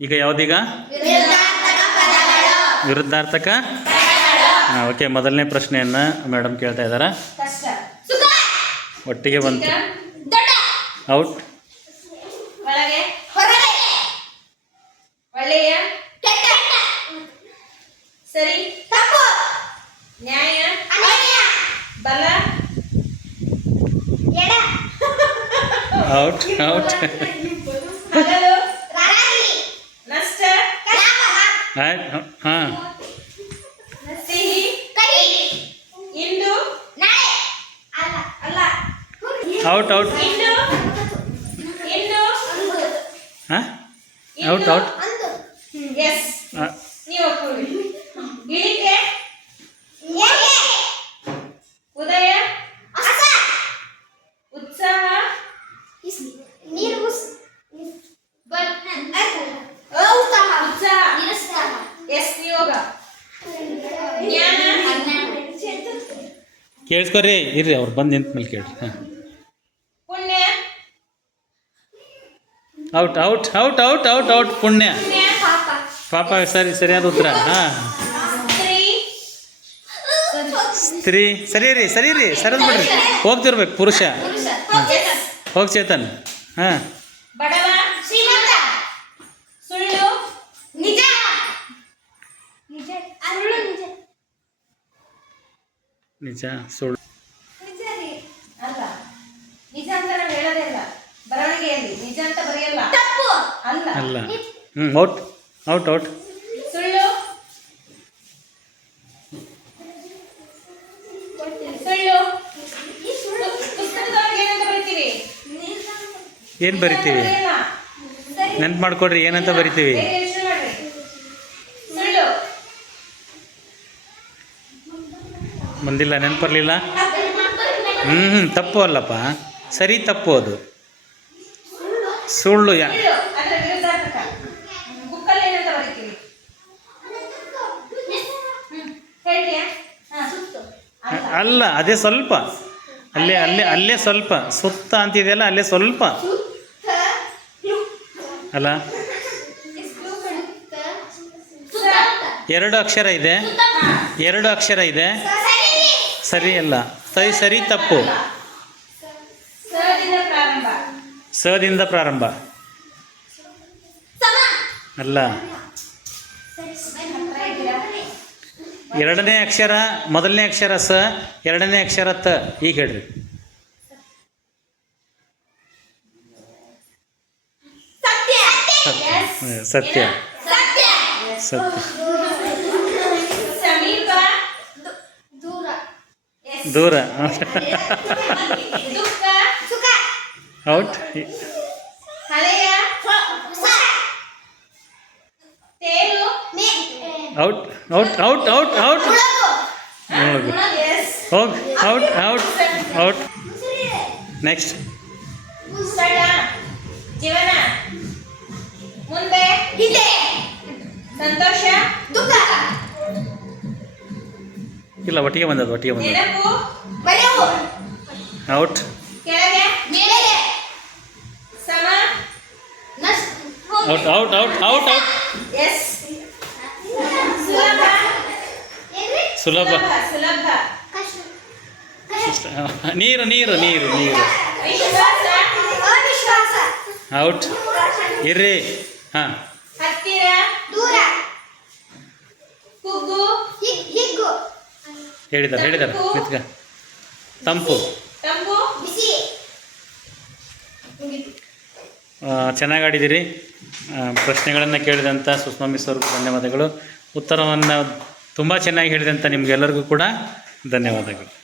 ಈಗ ಯಾವುದೀಗ? ವಿರುದ್ಧಾರ್ಥಕ? ಓಕೆ ಮೊದಲನೇ ಪ್ರಶ್ನೆಯನ್ನು ಮೇಡಮ್ ಕೇಳ್ತಾ ಇದ್ದಾರೆ ಒಟ್ಟಿಗೆ ಬಂತು. ಔಟ್. ಸರಿ ನ್ಯಾಯ ಬಲ. Out out. ಆಯ್ತು ಹಾಂ ಔಟ್ ಔಟ್. ಹಾಂ? Out out. ಕೇಳಿಸ್ಕೊರಿ ಇರ್ರಿ ಅವ್ರು ಬಂದು ನಿಂತ ಮೇಲೆ ಕೇಳ್ರಿ. ಹಾಂ. Out out out out out out ಪುಣ್ಯ. ಪಾಪ. ಸರಿ ಸರಿಯಾದ ಉತ್ತರ. ಹಾಂ. ಸ್ತ್ರೀ. ಸ್ತ್ರೀ ಸರಿ ರೀ ಸರಿ ರೀ ಸರಿ ಬಿಡ್ರಿ. ಹೋಗ್ತಿರ್ಬೇಕು ಪುರುಷ. ಹೋಗಿ ಚೇತನ್. ಹಾಂ ಬಡವ ಶ್ರೀಮಂತ ಸುಳ್ಳು ನಿಜ ನಿಜ ಸುಳ್ಳು ನಿಜ ನಿಜ ಸುಳ್ಳು. ಅಲ್ಲ ನಿಜ ಅಂತ ನಾವು ಹೇಳೋದೇ ಇಲ್ಲ. ಬರವಣಿಗೆಯಲ್ಲಿ ನಿಜ ಅಂತ ಬರೆಯಲ್ಲ. ತಪ್ಪು. ಅಲ್ಲ. ಅಲ್ಲ. ಹ್ಞೂ ಔಟ್ ಔಟ್ ಔಟ್. ಸುಳ್ಳು. ಸುಳ್ಳು. ಪುಸ್ತಕದೊಳಗೆ ಏನಂತ ಬರಿತೀವಿ? ಏನು ಬರಿತೀವಿ. ನೆನ್ಪು ಮಾಡ್ಕೊಡ್ರಿ ಏನಂತ ಬರಿತೀವಿ? ಬಂದಿಲ್ಲ, ನೆನಪರಲಿಲ್ಲ? ಹ್ಞೂ ತಪ್ಪು ಅಲ್ಲಪ್ಪ. ಸರಿ ತಪ್ಪು ಅದು. ಸುಳ್ಳು ಯಾ. ಅಲ್ಲ, ಅದೇ ಸ್ವಲ್ಪ. ಅಲ್ಲೇ ಅಲ್ಲೇ ಅಲ್ಲೇ ಸ್ವಲ್ಪ. ಸುತ್ತ ಅಂತಿದೆಯಲ್ಲ, ಅಲ್ಲೇ ಸ್ವಲ್ಪ. ಅಲ್ಲ? ಎರಡು ಅಕ್ಷರ ಇದೆ. ಎರಡು ಅಕ್ಷರ ಇದೆ. ಸರಿ ಅಲ್ಲ ಸರಿ ಸರಿ ತಪ್ಪು. ಸದಿಂದ ಪ್ರಾರಂಭ. ಅಲ್ಲ. ಎರಡನೇ ಅಕ್ಷರ ಮೊದಲನೇ ಅಕ್ಷರ ಸ ಎರಡನೇ ಅಕ್ಷರ ತ. ಈಗ ಹೇಳ್ರಿ. ಸತ್ಯ. ಸತ್ಯ. ಸತ್ಯ. ದೂರ. Out. Out. Out out out out. ಹೋಗು ಹೋಗಿ. Out out out. ನೆಕ್ಸ್ಟ್. ಜೀವನ. ಮುಂದೆ. ಸಂತೋಷ. ದುಃಖ ಇಲ್ಲ ಒಟ್ಟಿಗೆ ಬಂದದ್ದು ಒಟ್ಟಿಗೆ ಬಂದದ್ದು. ಔಟ್ ಕೆಳಗೆ ಸಮ out out out out out yes. ಸುಲಭ. ಸುಲಭ. ಸುಲಭ ನೀರು ನೀರು ನೀರು ನೀರು. ವಿಶ್ವಾಸ ಔಟ್ ಇರ್ರಿ. ಹಾಂ. ಹತ್ತಿರ. ಕುಗ್ಗು. ಹೇಳಿದ್ದಾರೆ ಹೇಳಿದ್ದಾರೆ ನಿತ್ಕ. ತಂಪು. ತಂಪು. ಚೆನ್ನಾಗಿ ಆಡಿದ್ದೀರಿ. ಪ್ರಶ್ನೆಗಳನ್ನು ಕೇಳಿದಂಥ ಸುಷ್ಮಾ ಮಿಸ್ ಅವ್ರಿಗೂ ಧನ್ಯವಾದಗಳು. ಉತ್ತರವನ್ನು ತುಂಬ ಚೆನ್ನಾಗಿ ಹೇಳಿದಂಥ ನಿಮಗೆಲ್ಲರಿಗೂ ಕೂಡ ಧನ್ಯವಾದಗಳು.